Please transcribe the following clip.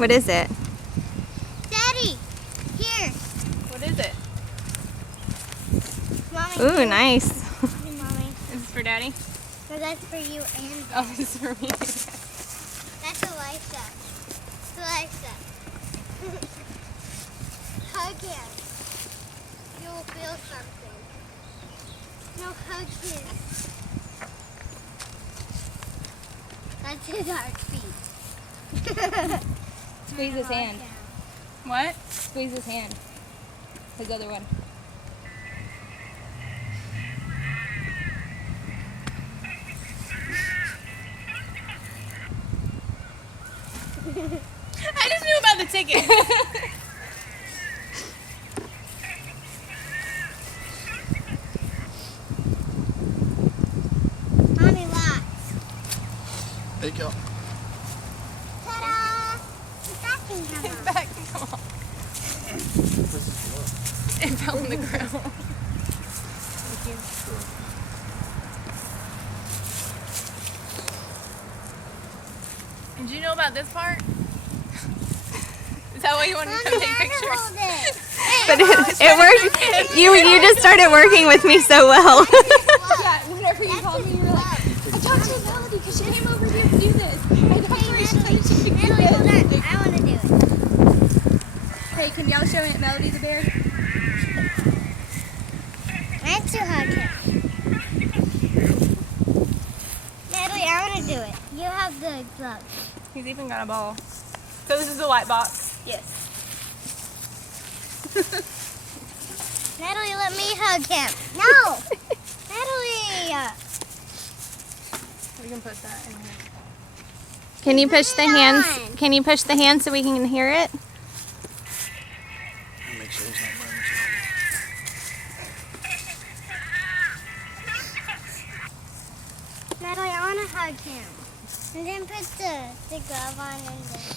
What is it? Daddy, here. What is it? Mommy. Ooh, nice. Hey, Mommy. Is this for Daddy? So that's for you and Oh, Dad. this is for me. That's Elisha. Elisha. Hug him. You will feel something. No, hug him. That's his heartbeat. Squeeze his hand. What? Squeeze his hand. His other one. I just knew about the ticket. Mommy, lots. There you go. Ta-da! The back can come Get off. back. Come on. It fell on the ground. Did you know about this part? Is that why you wanted to come Mommy, take I can pictures? hold it. But it worked. You just started working with me so well. Yeah, whenever you called me, you were like, I talked to Melody because she came over here to do this. I talked to her, she's like, she could do Natalie, hold on. this. I want to do it. Hey, can y'all show Aunt Melody the bear? I have to hug him. Natalie, I want to do it. You have the glove. He's even got a ball. So this is the light box. Yes. Natalie, let me hug him. No! Natalie! We can put that in here. Can you push the Come hands? on. Can you push the hands so we can hear it? Make sure he's not burning Natalie, I want to hug him. And then put the glove on and then...